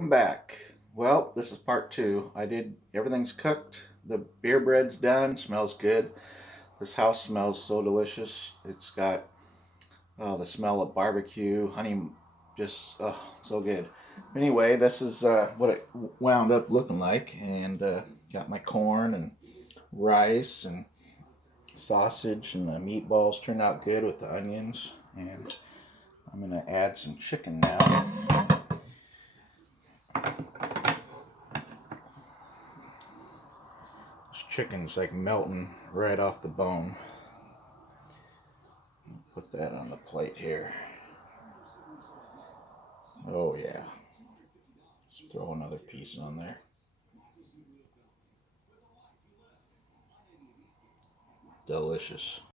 Welcome back. Well, this is part two. Everything's cooked. The beer bread's done. Smells good. This house smells so delicious. It's got the smell of barbecue, honey, just so good. Anyway, this is what it wound up looking like, and got my corn and rice and sausage, and the meatballs turned out good with the onions. And I'm gonna add some chicken now. This chicken's like melting right off the bone. Put that on the plate here. Oh yeah. Let's throw another piece on there. Delicious.